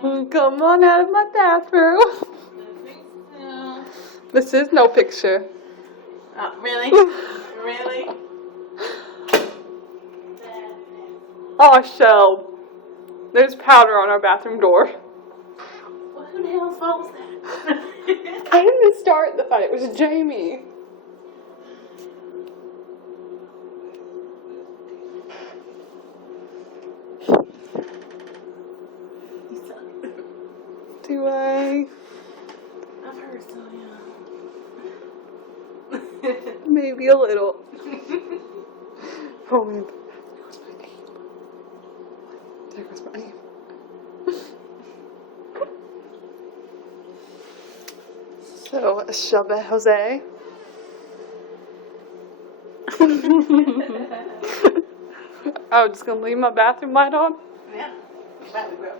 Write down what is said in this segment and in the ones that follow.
Come on out of my bathroom. No. This is no picture. Oh, really? Really? Oh, Shell. There's powder on our bathroom door. Well, who the hell's fault was that? I didn't start the fight. It was Jamie. You suck. Do I? I've heard so, yeah. Maybe a little. Oh, wait. There goes my name. So, Shelby Jose. I'm just gonna leave my bathroom light on. Yeah. That we will.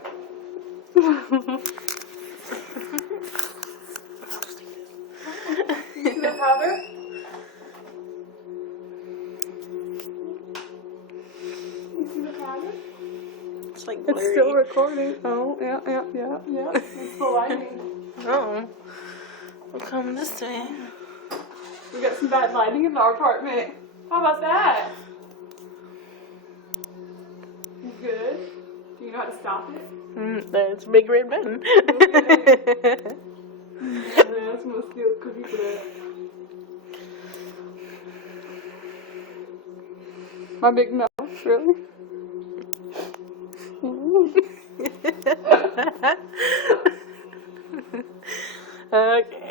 You see the powder? You see the powder? It's like It's blurry. still recording. Oh, yeah. It's the lighting. Oh. We'll come this way. We got some bad lighting in our apartment. How about that? You good? Do you know how to stop it? There's a big red button. Yeah, I'm gonna steal a cookie for that. My big nose, really? Okay.